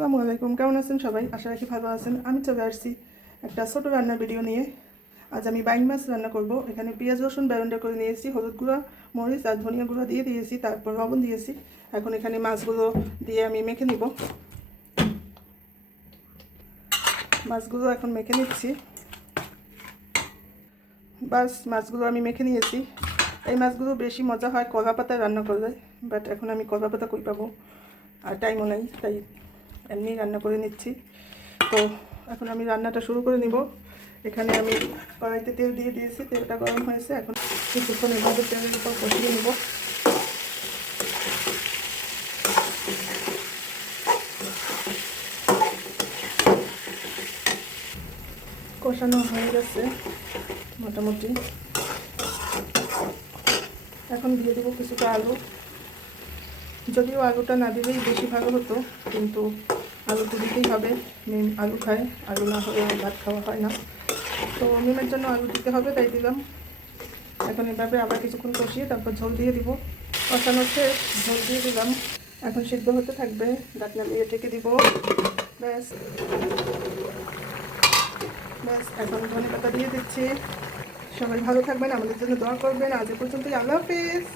আসসালামু আলাইকুম, কেমন আছেন সবাই? আশা রাখি ভালো আছেন। আমি চলে আসছি একটা ছোট রান্নার ভিডিও নিয়ে। আজ আমি বাইং মাছ রান্না করব। এখানে পেঁয়াজ রসুন ব্লেন্ডার করে নিয়েছি, হলুদ গুঁড়া, মরিচ আর ধনিয়া গুঁড়া দিয়ে দিয়েছি, তারপর লবণ দিয়েছি। এখন এখানে মাছগুলো দিয়ে আমি মেখে নিব। মাছগুলো এখন মেখে নিচ্ছি। বাস মাছগুলো আমি মেখে নিয়েছি। এই মাছগুলো বেশি মজা হয় কলা পাতায় রান্না করলে, বাট এখন আমি কলা পাতা কই পাবো, আর টাইমও নাই, তাই এমনি রান্না করে নিচ্ছি। তো এখন আমি রান্নাটা শুরু করে নিব। এখানে আমি কড়াইতে তেল দিয়ে দিয়েছি, তেলটা গরম হয়েছে। এখন কিছুক্ষণ এভাবে তেলের উপর কষিয়ে নেব। কষানো হয়ে গেছে মোটামুটি। এখন দিয়ে দেবো কিছুটা আলু। যদিও আলুটা না দিলেই বেশি ভালো হতো, কিন্তু আলু তো দিতেই হবে। মিম আলু খায়, আলু না হলে ভাত খাওয়া হয় না। তো মিমের জন্য আলু দিতে হবে, তাই দিলাম। এখন এভাবে আবার কিছুক্ষণ কষিয়ে তারপর ঝোল দিয়ে দিব। কষানো শেষ, ঝোল দিয়ে দিলাম। এখন সিদ্ধ হতে থাকবে, ঢাকনা দিয়ে ঢেকে দিব। ব্যাস ব্যাস এখন ধনেপাতা দিয়ে দিচ্ছি। সবাই ভালো থাকবেন, আমাদের জন্য দোয়া করবেন। আজ এ পর্যন্তই, আল্লাহ হাফিজ।